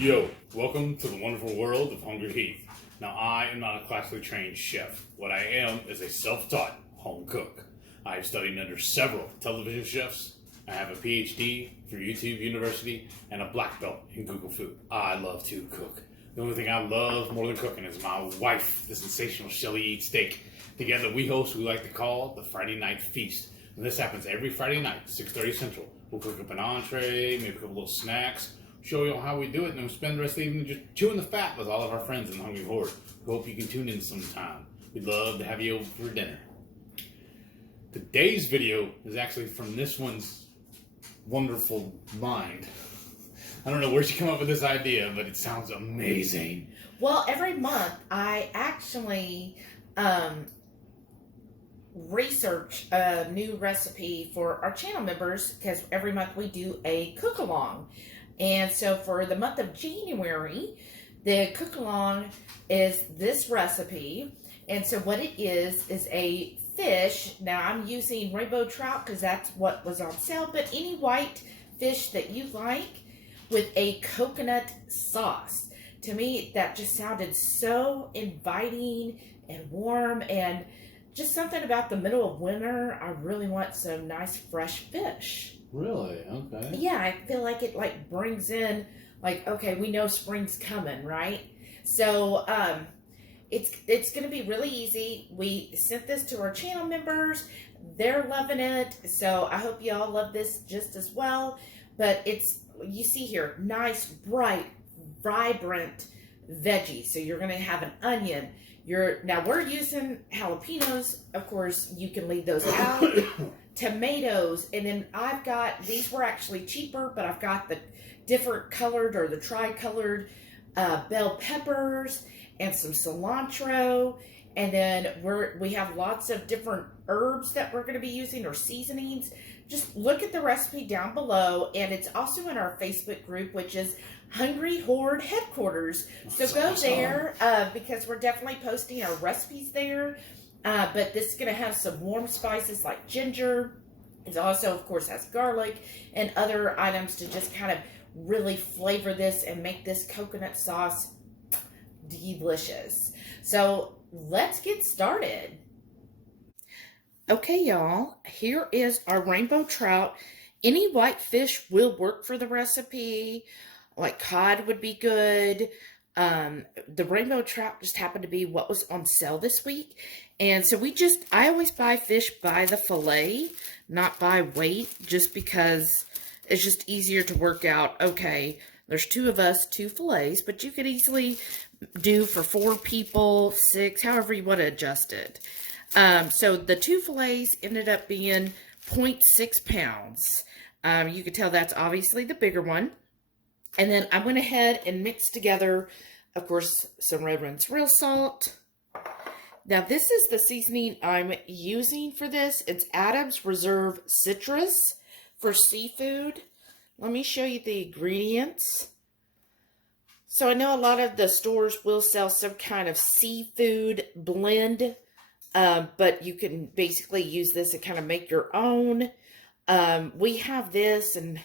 Yo, welcome to the wonderful world of Hungry Heath. Now, I am not a classically trained chef. What I am is a self-taught home cook. I have studied under several television chefs. I have a PhD through YouTube University and a black belt in Google Food. I love to cook. The only thing I love more than cooking is my wife, the sensational Shelly Eat Steak. Together we host what we like to call the Friday Night Feast. And this happens every Friday night, 6:30 Central. We'll cook up an entree, maybe a couple little snacks, show you all how we do it, and then we'll spend the rest of the evening just chewing the fat with all of our friends in the Hungry Horde. We hope you can tune in sometime. We'd love to have you over for dinner. Today's video is actually from this one's wonderful mind. I don't know where she came up with this idea, but it sounds amazing. Well, every month I actually research a new recipe for our channel members, because every month we do a cook-along. And so for the month of January, the cook-along is this recipe. And so what it is a fish. Now I'm using rainbow trout because that's what was on sale, but any white fish that you like with a coconut sauce. To me, that just sounded so inviting and warm, and just something about the middle of winter. I really want some nice fresh fish. Really? Okay. Yeah, I feel like it brings in okay, we know spring's coming, right? So it's going to be really easy. We sent this to our channel members. They're loving it. So I hope you all love this just as well. But you see here, nice, bright, vibrant veggies. So you're going to have an onion. Now we're using jalapenos. Of course, you can leave those out. Tomatoes, and then I've got, these were actually cheaper, but I've got the different colored or the tri-colored bell peppers and some cilantro, and then we have lots of different herbs that we're going to be using, or seasonings. Just look at the recipe down below, and it's also in our Facebook group, which is Hungry Horde Headquarters. So go there because we're definitely posting our recipes there. But this is going to have some warm spices like ginger. It also, of course, has garlic and other items to just kind of really flavor this and make this coconut sauce delicious. So let's get started. Okay, y'all, here is our rainbow trout. Any white fish will work for the recipe. Like cod would be good. The rainbow trout just happened to be what was on sale this week. And so I always buy fish by the fillet, not by weight, just because it's just easier to work out. Okay, there's 2 of us, 2 fillets, but you could easily do for 4 people, 6, however you want to adjust it. So the 2 fillets ended up being 0.6 pounds. You could tell that's obviously the bigger one. And then I went ahead and mixed together, of course, some Redmonds salt. Now, this is the seasoning I'm using for this. It's Adams Reserve Citrus for seafood. Let me show you the ingredients. So I know a lot of the stores will sell some kind of seafood blend, but you can basically use this to kind of make your own. We have this, and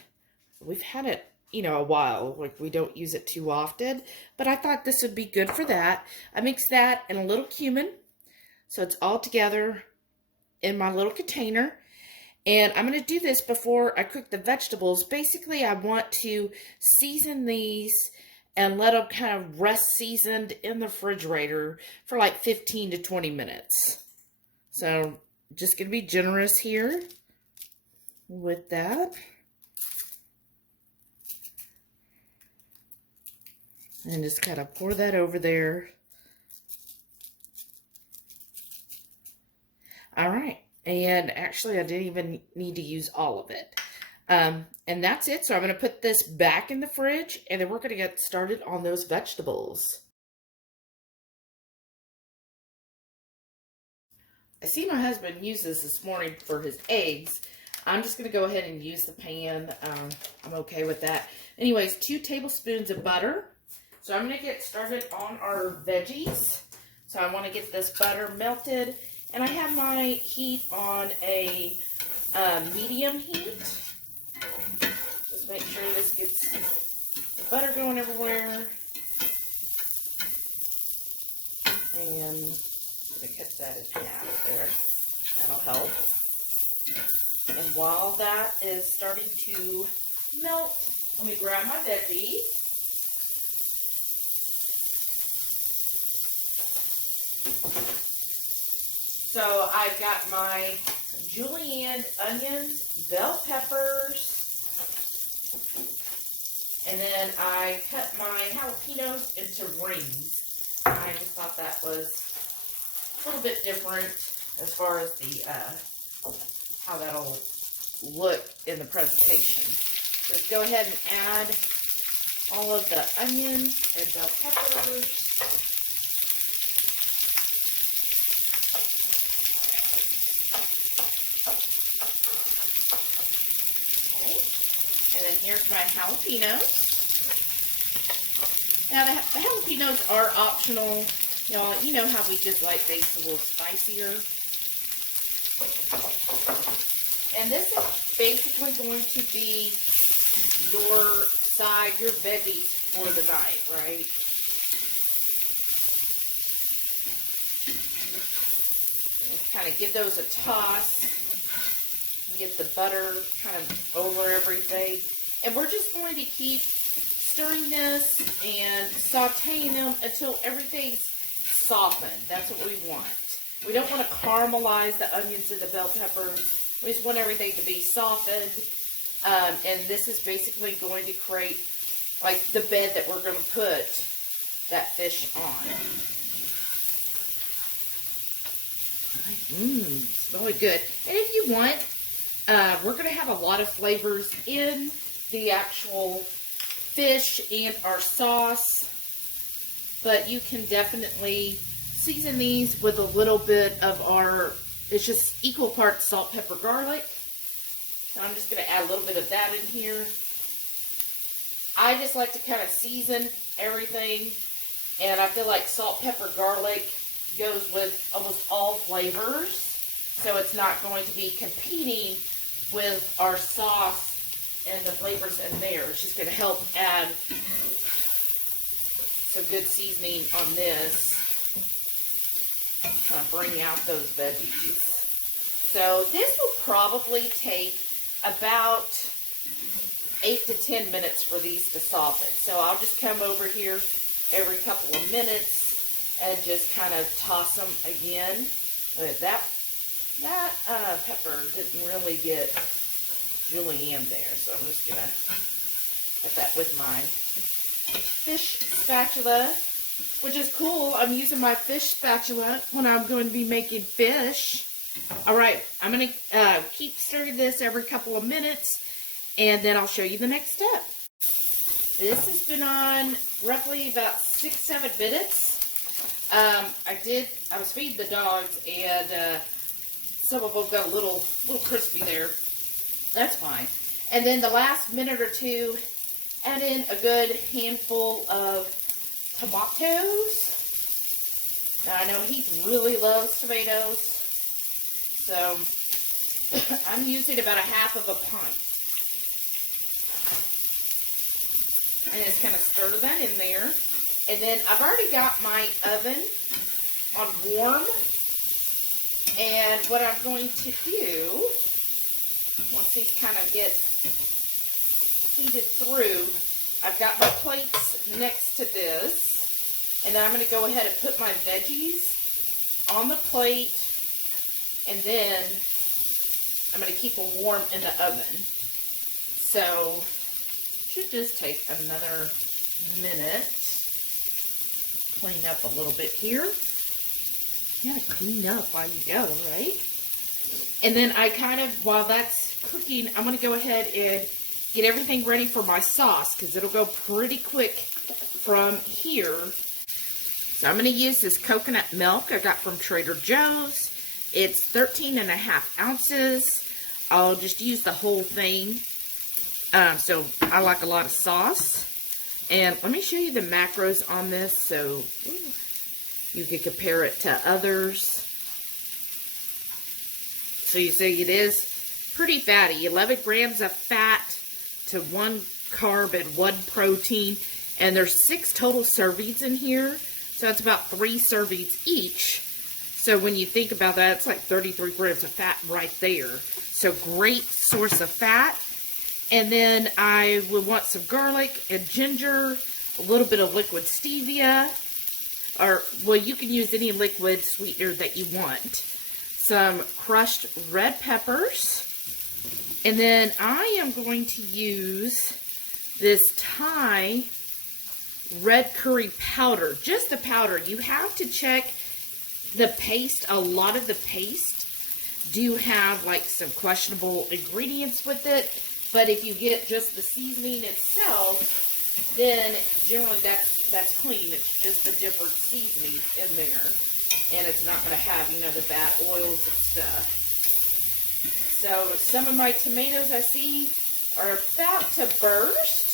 we've had it a while. We don't use it too often, but I thought this would be good for that. I mixed that and a little cumin, so it's all together in my little container. And I'm going to do this before I cook the vegetables. Basically, I want to season these and let them kind of rest seasoned in the refrigerator for like 15 to 20 minutes. So just going to be generous here with that. And just kind of pour that over there. All right. And actually, I didn't even need to use all of it. And that's it. So I'm going to put this back in the fridge, and then we're going to get started on those vegetables. I see my husband use this morning for his eggs. I'm just going to go ahead and use the pan. I'm okay with that. Anyways, 2 tablespoons of butter. So I'm going to get started on our veggies. So I want to get this butter melted. And I have my heat on a medium heat. Just make sure this gets butter going everywhere. And I'm going to cut that in half there. That'll help. And while that is starting to melt, let me grab my veggies. So I've got my Julienne onions, bell peppers, and then I cut my jalapenos into rings. I just thought that was a little bit different as far as the how that'll look in the presentation. So let's go ahead and add all of the onions and bell peppers. Okay. And then here's my jalapenos. Now the jalapenos are optional. Y'all, you know how we just like things a little spicier. And this is basically going to be your side, your veggies for the night, right? And kind of give those a toss. And get the butter kind of over everything. And we're just going to keep stirring this and sauteing them until everything's softened. That's what we want. We don't want to caramelize the onions and the bell peppers. We just want everything to be softened. And this is basically going to create like the bed that we're going to put that fish on. It's really good. And if you want, we're going to have a lot of flavors in the actual fish and our sauce. But you can definitely season these with a little bit of our, it's just equal parts salt, pepper, garlic. So I'm just going to add a little bit of that in here. I just like to kind of season everything. And I feel like salt, pepper, garlic goes with almost all flavors. So it's not going to be competing with our sauce and the flavors in there. It's just going to help add some good seasoning on this. Kind of bring out those veggies. So this will probably take about 8 to 10 minutes for these to soften. So I'll just come over here every couple of minutes and just kind of toss them again. That pepper didn't really get Julienne there, so I'm just gonna put that with my fish spatula, which is cool. I'm using my fish spatula when I'm going to be making fish. All right, I'm going to keep stirring this every couple of minutes, and then I'll show you the next step. This has been on roughly about 6-7 minutes. I was feeding the dogs, and some of them got a little crispy there. That's fine. And then the last minute or two, add in a good handful of tomatoes. Now, I know he really loves tomatoes, so I'm using about 1/2 of a pint. And just kind of stir that in there. And then I've already got my oven on warm. And what I'm going to do, once these kind of get heated through, I've got my plates next to this. And then I'm going to go ahead and put my veggies on the plate. And then I'm going to keep them warm in the oven. So, should just take another minute. Clean up a little bit here. You gotta clean up while you go, right? And then I kind of, while that's cooking, I'm going to go ahead and get everything ready for my sauce, because it'll go pretty quick from here. So I'm going to use this coconut milk I got from Trader Joe's. It's 13.5 ounces. I'll just use the whole thing. So I like a lot of sauce. And let me show you the macros on this so you can compare it to others. So you see it is pretty fatty. 11 grams of fat to 1 carb and 1 protein. And there's 6 total servings in here. So it's about 3 servings each. So when you think about that, it's like 33 grams of fat right there. So great source of fat. And then I would want some garlic and ginger, a little bit of liquid stevia, or, well, you can use any liquid sweetener that you want. Some crushed red peppers. And then I am going to use this Thai red curry powder, just the powder. You have to check the paste. A lot of the paste do have like some questionable ingredients with it, but if you get just the seasoning itself, then generally that's clean. It's just the different seasonings in there, and it's not going to have, you know, the bad oils and stuff. So some of my tomatoes I see are about to burst.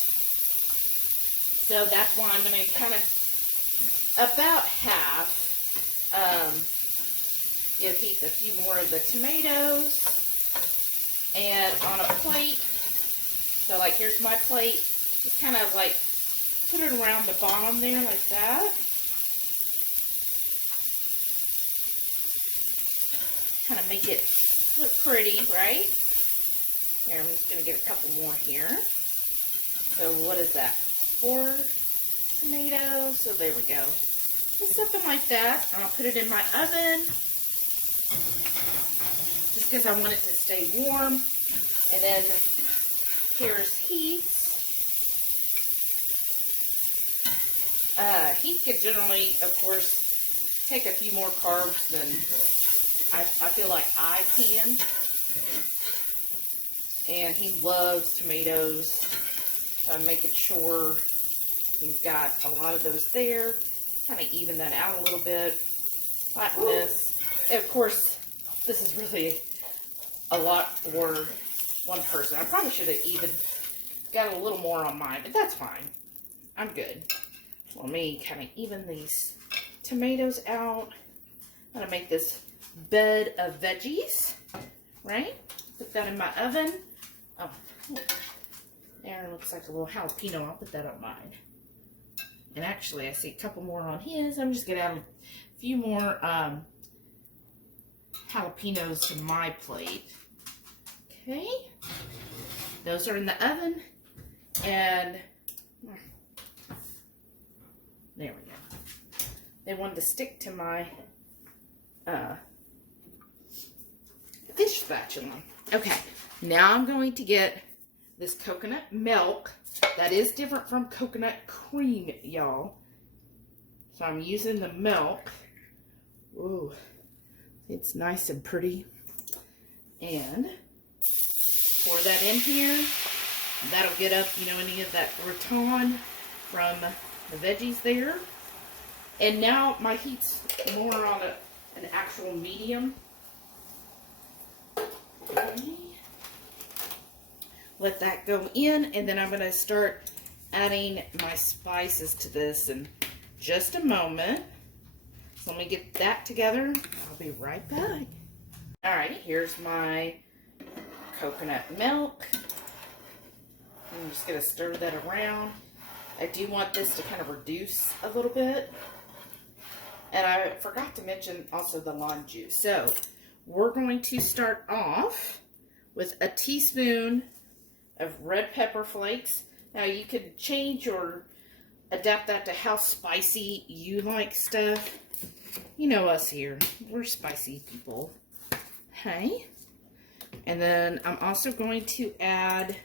So that's why I'm going to kind of about half heat a few more of the tomatoes. And on a plate, so like here's my plate, just kind of like put it around the bottom there like that. Kind of make it look pretty, right? Here, I'm just going to get a couple more here. So what is that? 4 tomatoes. So there we go. Just something like that. I'll put it in my oven. Just because I want it to stay warm. And then here's heat. Heat could generally, of course, take a few more carbs than I feel like I can. And he loves tomatoes. So I'm making sure he's got a lot of those there. Kind of even that out a little bit. Flatten this. And of course, this is really a lot for one person. I probably should have even got a little more on mine, but that's fine. I'm good. Let me kind of even these tomatoes out. I'm going to make this bed of veggies, right? Put that in my oven. Oh, there looks like a little jalapeno. I'll put that on mine. And actually, I see a couple more on his. I'm just going to add a few more jalapenos to my plate. Okay. Those are in the oven. And there we go. They wanted to stick to my fish spatula. Okay, now I'm going to get this coconut milk. That is different from coconut cream, y'all. So I'm using the milk. Ooh, it's nice and pretty. And pour that in here. That'll get up, you know, any of that gratin from the veggies there. And now my heat's more on an actual medium. Okay. Let that go in, and then I'm going to start adding my spices to this in just a moment. So let me get that together. I'll be right back. Alright, here's my coconut milk. I'm just going to stir that around. I do want this to kind of reduce a little bit. And I forgot to mention also the lime juice. So we're going to start off with a teaspoon of red pepper flakes. Now you could change or adapt that to how spicy you like stuff. You know us here, we're spicy people. Okay. And then I'm also going to add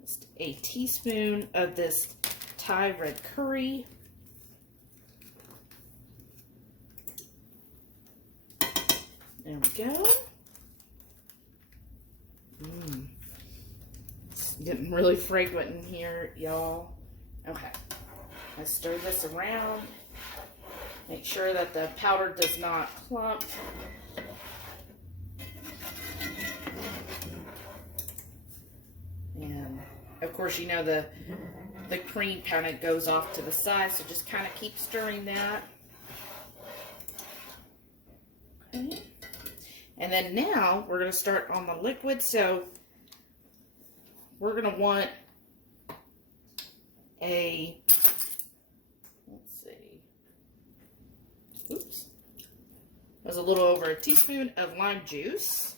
just a teaspoon of this Thai red curry. There we go. It's getting really fragrant in here, y'all. Okay. I stir this around. Make sure that the powder does not clump. And of course, you know, the cream kind of goes off to the side, so just kind of keep stirring that. Okay. And then now we're going to start on the liquid. So we're going to want a, let's see, oops, there's a little over a teaspoon of lime juice,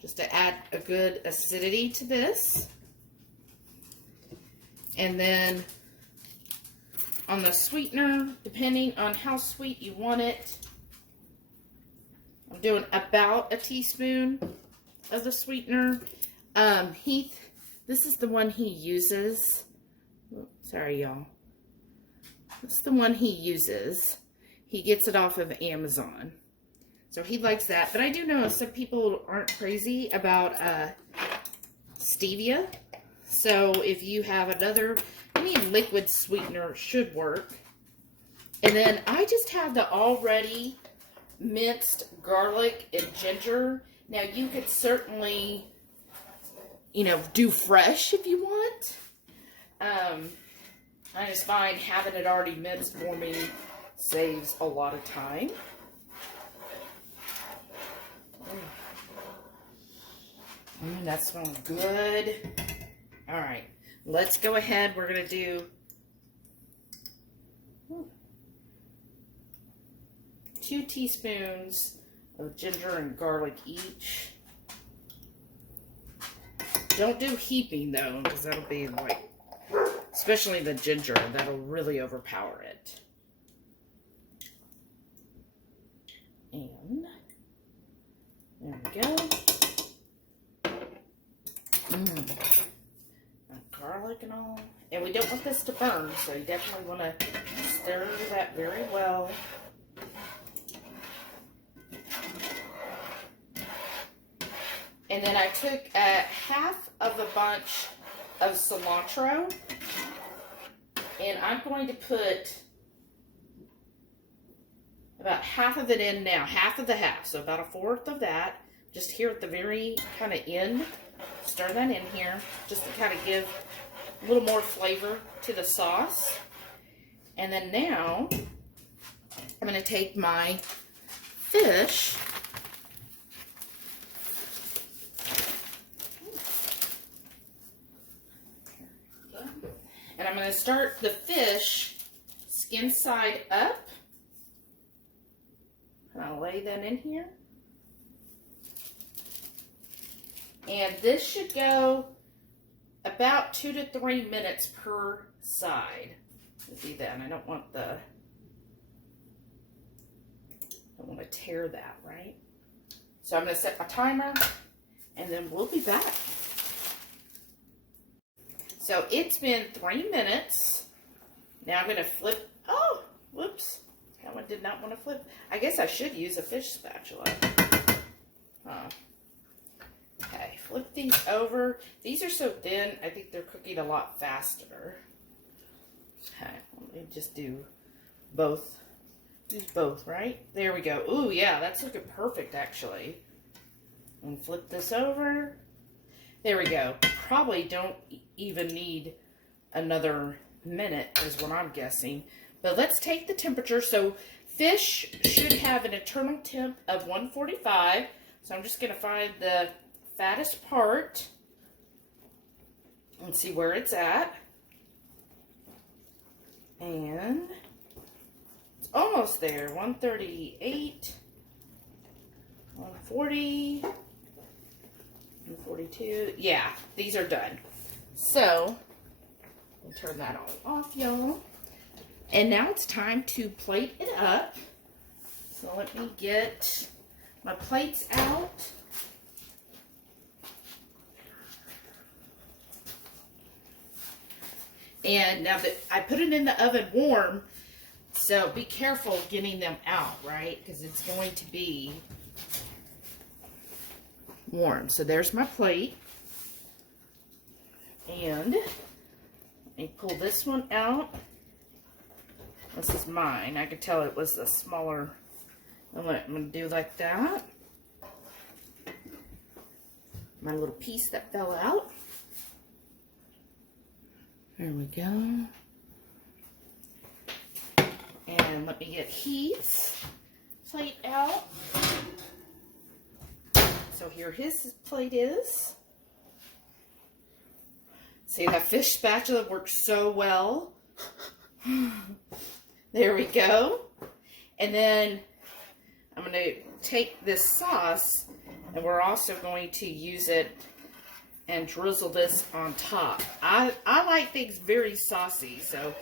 just to add a good acidity to this. And then on the sweetener, depending on how sweet you want it, I'm doing about a teaspoon of the sweetener. Heath, this is the one he uses. Sorry, y'all. This is the one he uses. He gets it off of Amazon. So he likes that. But I do know some people aren't crazy about stevia. So if you have another, any liquid sweetener should work. And then I just have the already minced garlic and ginger. Now you could certainly, you know, do fresh if you want. I just find having it already minced for me saves a lot of time. That smells good. All right, let's go ahead. We're going to do 2 teaspoons of ginger and garlic each. Don't do heaping though, because that'll be like, especially the ginger, that'll really overpower it. And there we go. Garlic and all. And we don't want this to burn, so you definitely want to stir that very well. And then I took half of a bunch of cilantro, and I'm going to put about half of it in now, half of the half, so about 1/4 of that, just here at the very kind of end. Stir that in here, just to kind of give a little more flavor to the sauce. And then now, I'm going to take my fish. And I'm going to start the fish skin side up. And I'll lay that in here. And this should go about 2 to 3 minutes per side. Do that. I don't want to tear that, right? So I'm going to set my timer, and then we'll be back. So it's been 3 minutes. Now I'm going to flip. Oh, whoops. That one did not want to flip. I guess I should use a fish spatula. Okay, flip these over. These are so thin, I think they're cooking a lot faster. Okay, let me just do both. Use both, right? There we go. Ooh, yeah, that's looking perfect, actually. And flip this over. There we go. Probably don't even need another minute, is what I'm guessing. But let's take the temperature. So fish should have an internal temp of 145. So I'm just going to find the fattest part and see where it's at. And it's almost there. 138, 140, 142. Yeah, these are done. So I'll turn that all off, y'all. And now it's time to plate it up. So let me get my plates out. And now that I put it in the oven warm, so be careful getting them out, right? Because it's going to be warm. So there's my plate. And let me pull this one out. This is mine. I could tell it was a smaller. I'm going to do like that. My little piece that fell out. There we go. And let me get Heath's plate out. So here his plate is. See, that fish spatula works so well. There we go. And then I'm going to take this sauce, and we're also going to use it and drizzle this on top. I like things very saucy, so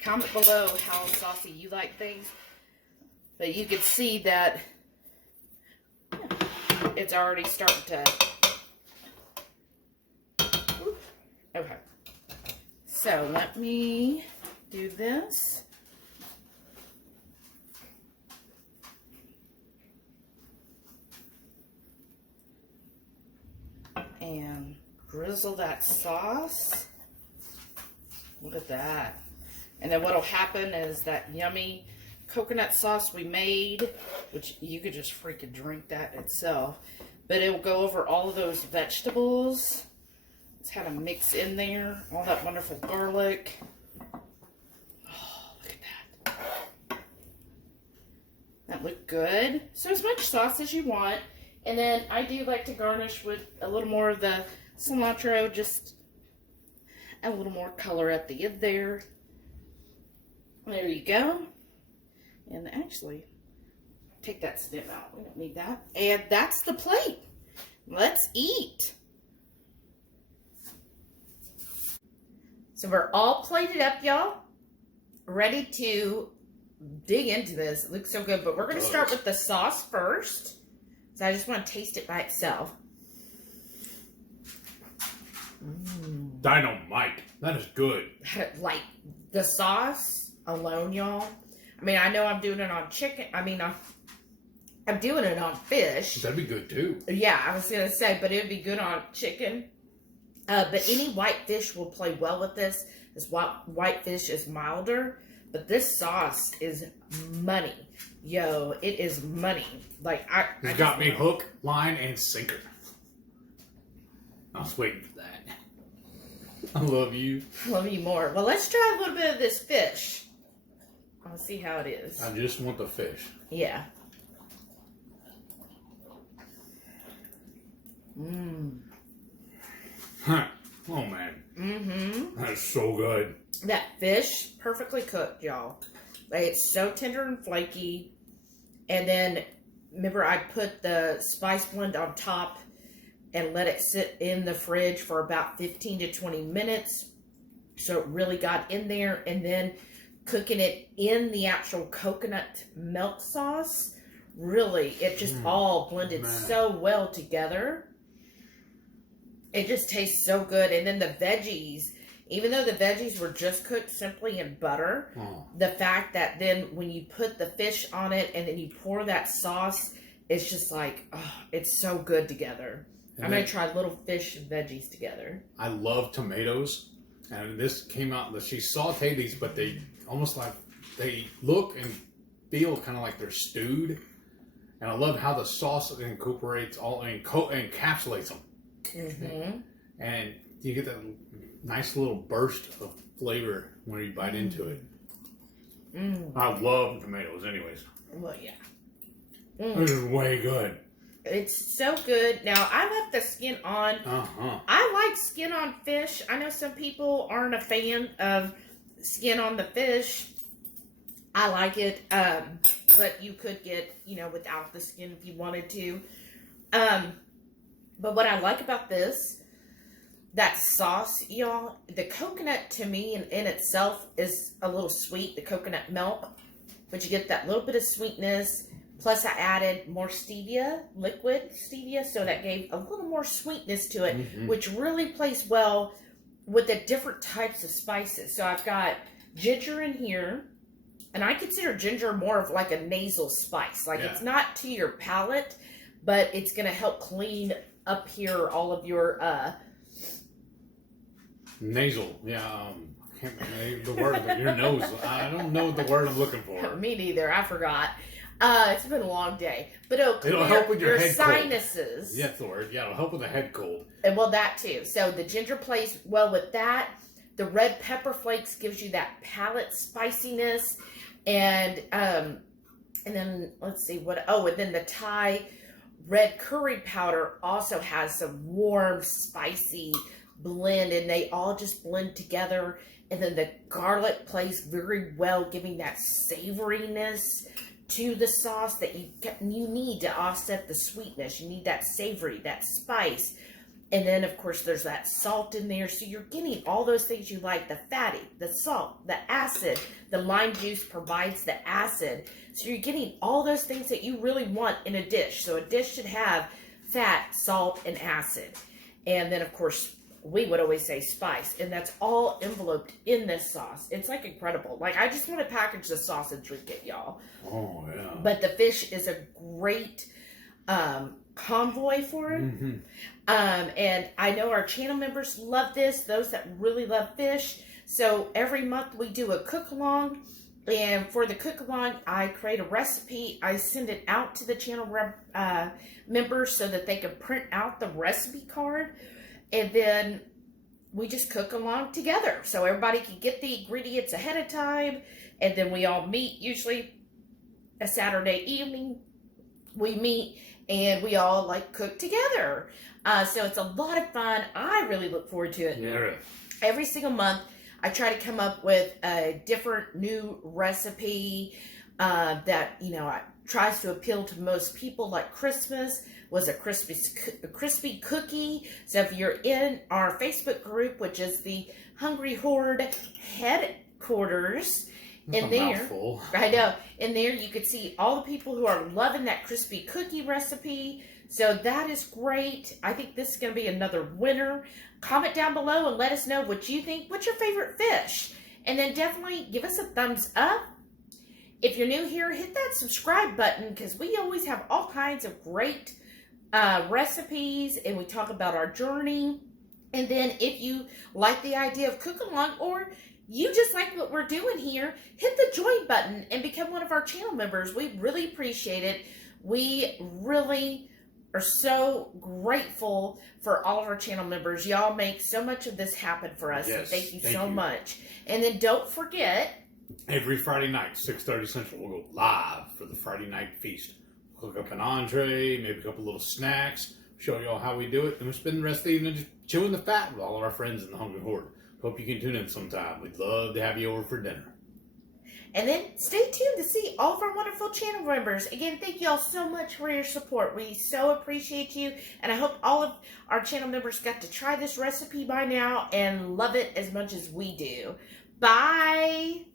comment below how saucy you like things. But you can see that it's already starting to... Okay. So let me do this. And drizzle that sauce. Look at that. And then what'll happen is that yummy coconut sauce we made, which you could just freaking drink that itself, but it will go over all of those vegetables. It's kind of mix in there, all that wonderful garlic. Oh, look at that. That looked good. So as much sauce as you want. And then I do like to garnish with a little more of the cilantro, just a little more color at the end there. There you go. And actually, take that stem out. We don't need that. And that's the plate. Let's eat. So we're all plated up, y'all. Ready to dig into this. It looks so good. But we're going to start with the sauce first. So I just want to taste it by itself. Dynamite. That is good. Like the sauce alone, y'all. I mean, I know I'm doing it on chicken. I mean, I'm doing it on fish. That'd be good too. Yeah, I was going to say, but it would be good on chicken. But any white fish will play well with this. This white fish is milder. But this sauce is money. Yo, it is money. Like, It's got me hook, line, and sinker. I was waiting for that. I love you. Love you more. Well, let's try a little bit of this fish. I'll see how it is. I just want the fish. Yeah. Mmm. Huh. Oh, man. Mm-hmm. That's so good. That fish, perfectly cooked, y'all. Like, it's so tender and flaky. And then, remember, I put the spice blend on top and let it sit in the fridge for about 15 to 20 minutes. So it really got in there. And then cooking it in the actual coconut milk sauce, really, it just all blended so well together. It just tastes so good. And then the veggies, even though the veggies were just cooked simply in butter, the fact that then when you put the fish on it and then you pour that sauce, it's just like, oh, it's so good together. I'm going to try little fish and veggies together. I love tomatoes. And this came out, she sauteed these, but they almost like, they look and feel kind of like they're stewed. And I love how the sauce incorporates all, encapsulates them. Mm-hmm. And you get that nice little burst of flavor when you bite into it. I love tomatoes anyways. Well, yeah. This is way good. It's so good. Now, I left the skin on. I like skin on fish. I know some people aren't a fan of skin on the fish. I like it. But you could get, without the skin if you wanted to. But what I like about this, that sauce, y'all, the coconut to me in itself is a little sweet, the coconut milk. But you get that little bit of sweetness. Plus, I added more stevia, liquid stevia, so that gave a little more sweetness to it, which really plays well with the different types of spices. So I've got ginger in here, and I consider ginger more of like a nasal spice. Like, it's not to your palate, but it's going to help clean up here all of your... Nasal, yeah, I can't remember the word, but your nose. I don't know the word I'm looking for. Me neither, I forgot. It's been a long day, but it'll help with your head sinuses. Cold. Yeah, that's the word. Yeah, it'll help with the head cold. And well, that too. So the ginger plays well with that. The red pepper flakes gives you that palate spiciness, and then let's see what. Oh, and then the Thai red curry powder also has some warm, spicy blend, and they all just blend together. And then the garlic plays very well, giving that savoriness to the sauce that you need to offset the sweetness. You need that savory, that spice. And then, of course, there's that salt in there. So you're getting all those things you like, the fatty, the salt, the acid. The lime juice provides the acid. So you're getting all those things that you really want in a dish. So a dish should have fat, salt, and acid. And then, of course, we would always say spice. And that's all enveloped in this sauce. It's like incredible. Like, I just want to package the sauce and drink it, y'all. Oh, yeah. But the fish is a great convoy for it. Mm-hmm. And I know our channel members love this, those that really love fish. So every month we do a cook-along. And for the cook-along, I create a recipe. I send it out to the channel members so that they can print out the recipe card. And then we just cook along together. So everybody can get the ingredients ahead of time. And then we all meet, usually a Saturday evening. We meet and we all like cook together. So it's a lot of fun. I really look forward to it. Yeah. Every single month, I try to come up with a different new recipe that, tries to appeal to most people. Like Christmas was a crispy cookie. So if you're in our Facebook group, which is the Hungry Horde headquarters, in there, mouthful. I know, in there you could see all the people who are loving that crispy cookie recipe. So that is great. I think this is going to be another winner. Comment down below and let us know what you think. What's your favorite fish? And then definitely give us a thumbs up. If you're new here, hit that subscribe button because we always have all kinds of great recipes and we talk about our journey. And then if you like the idea of cook-along or you just like what we're doing here, hit the join button and become one of our channel members. We really appreciate it. We really are so grateful for all of our channel members. Y'all make so much of this happen for us. Yes, Thank you thank so you. much. And then don't forget, Every Friday night, 6:30 Central, we'll go live for the Friday night feast. We'll cook up an entree, maybe a couple little snacks, show you all how we do it, and we'll spend the rest of the evening just chewing the fat with all of our friends in the Hungry Horde. Hope you can tune in sometime. We'd love to have you over for dinner. and then stay tuned to see all of our wonderful channel members. Again, thank you all so much for your support. We so appreciate you, and I hope all of our channel members got to try this recipe by now and love it as much as we do. Bye!